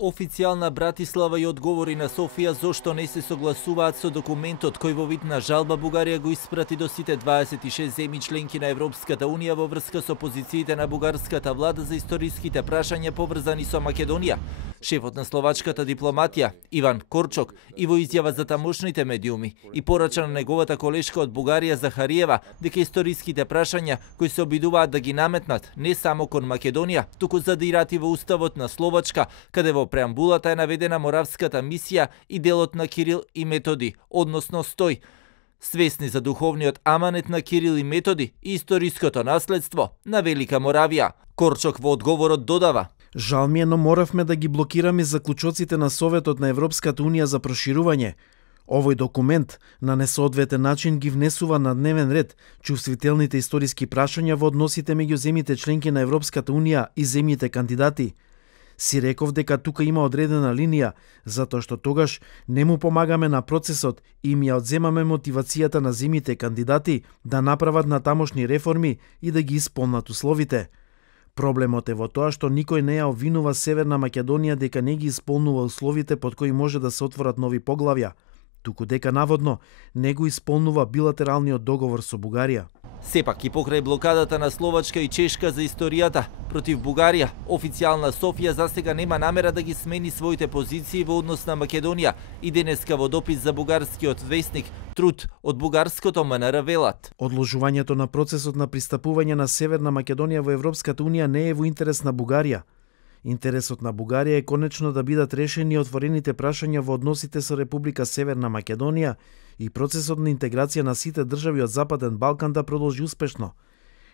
Официјална Братислава ја одговори на Софија зошто не се согласуваат со документот кој во вид на жалба Бугарија го испрати до сите 26 земји членки на Европската Унија во врска со позициите на бугарската влада за историските прашања поврзани со Македонија. Шефот на словачката дипломатија Иван Корчок и во изјава за тамошните медиуми и порача на неговата колешка од Бугарија Захариева дека историските прашања кои се обидуваат да ги наметнат не само кон Македонија, туку задират и во уставот на Словачка, каде во преамбулата е наведена моравската мисија и делот на Кирил и Методи, односно стој. Свесни за духовниот аманет на Кирил и Методи и историското наследство на Велика Моравија. Корчок во одговорот додава: Жал ми е, но моравме да ги блокираме заклучоците на Советот на Европската Унија за проширување. Овој документ на несоодветен начин ги внесува на дневен ред чувствителните историски прашања во односите меѓу земјите членки на Европската Унија и земјите кандидати. Си реков дека тука има одредена линија, затоа што тогаш не му помагаме на процесот и им ја одземаме мотивацијата на земјите кандидати да направат натамошни реформи и да ги исполнат условите. Проблемот е во тоа што никој не ја обвинува Северна Македонија дека не ги исполнува условите под кои може да се отворат нови поглавја, туку дека наводно не го исполнува билатералниот договор со Бугарија. Сепак и покрај блокадата на Словачка и Чешка за историјата против Бугарија, официјална Софија застега нема намера да ги смени своите позиции во однос на Македонија и денеска во допис за бугарскиот весник Труд од бугарското МНР велат: Одложувањето на процесот на пристапување на Северна Македонија во Европската Унија не е во интерес на Бугарија. Интересот на Бугарија е конечно да бидат решени отворените прашања во односите со Република Северна Македонија и процесот на интеграција на сите држави од Западен Балкан да продолжи успешно.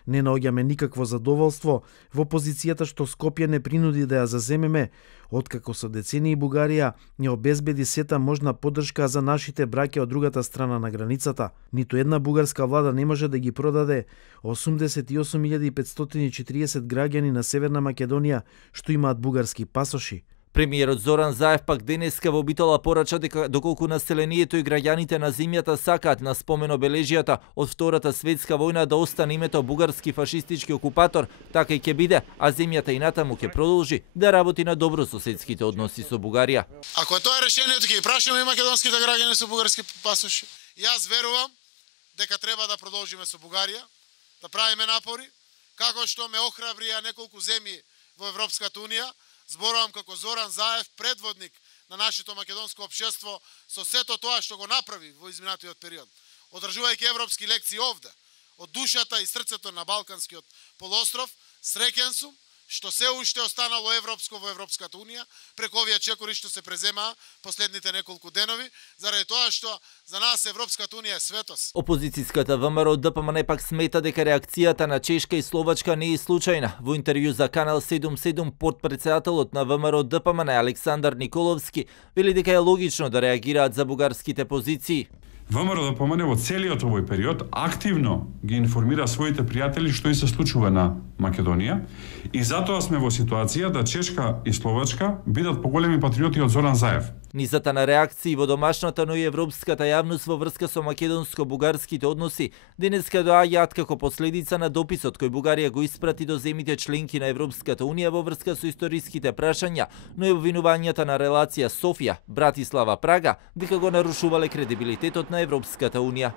Не наоѓаме никакво задоволство во позицијата што Скопје не принуди да ја заземеме, откако со децении Бугарија не обезбеди сета можна поддршка за нашите браќа од другата страна на границата. Ниту една бугарска влада не може да ги продаде 88.540 граѓани на Северна Македонија што имаат бугарски пасоши. Премиерот Зоран Заев пак денеска во Битола порача дека доколку населението и граѓаните на земјата сакаат на спомен обележијата од Втората светска војна да остане името бугарски фашистички окупатор, така и ќе биде, а земјата и натаму ќе продолжи да работи на добрососедските односи со Бугарија. Ако е тоа решението, ќе ги прашаме и македонските граѓани со бугарски пасоши. Јас верувам дека треба да продолжиме со Бугарија, да правиме напори, како што ме охрабрија неколку земји во Европската Унија. Зборувам како Зоран Заев, предводник на нашето македонско општество со сето тоа што го направи во изминатиот период. Одржувајќи европски лекции овде, од душата и срцето на Балканскиот полуостров, среќен сум што се уште останало европско во Европската Унија, преку овие чекори што се преземаа последните неколку денови, заради тоа што за нас Европската Унија е светост. Опозицијската ВМРО ДПМН пак смета дека реакцијата на Чешка и Словачка не е случајна. Во интервју за Канал 77 потпредседателот на ВМРО ДПМН Александар Николовски вели дека е логично да реагираат за бугарските позиции. ВМРО ДПМН во целиот овој период активно ги информира своите пријатели што и се случува на Македонија и затоа сме во ситуација да Чешка и Словачка бидат поголеми патриоти од Зоран Заев. Низата на реакции во домашната, но и европската јавност во врска со македонско-бугарските односи денеска доаѓаат како последица на дописот кој Бугарија го испрати до земјите членки на Европската Унија во врска со историските прашања, но и обвинувањата на релација Софија, Братислава, Прага дека го нарушувале кредибилитетот на Европската Унија.